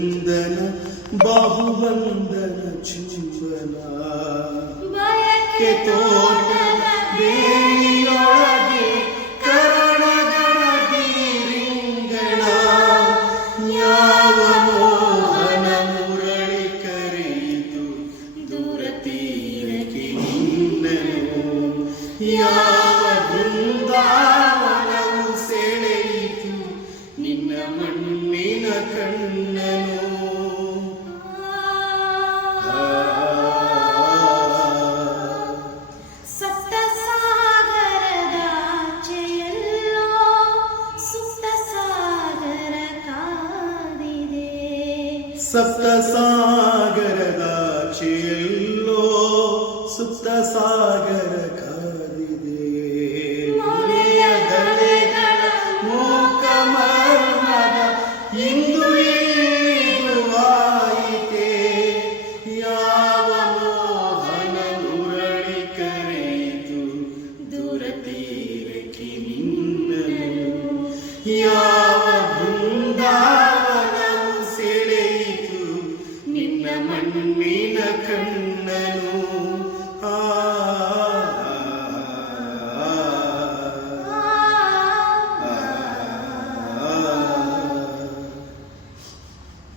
ಚಂದನ ಬಾಹುವಂದನ ಚುಂಬನ ಬಯಕೆ ತೋಟದ ಬೇಲಿಯೊಳಗೆ ಕರಣಗಳ ಬೀರಿಂಗಳ ಯಾವ ಮೋಹನ ಮುರಳಿ ಕರೆಯಿತು ದೂರ ತೀರಕ್ಕೆ ನಿನ್ನನು ಯಾವ ಬೃಂದಾವನವು ಸೆಳೆಯಿತು ನಿನ್ನ ಮಣ್ಣಿನ ಕಣ್ಣನು ಸಪ್ತ ಸಾಗರದಾಚೆಯಲ್ಲೋ ಸುಪ್ತ ಸಾಗರ ಕಾದಿದೆ ಸಪ್ತ ಸಾಗರದಾಚೆಯಲ್ಲೋ ಸುಪ್ತ ಸಾಗರ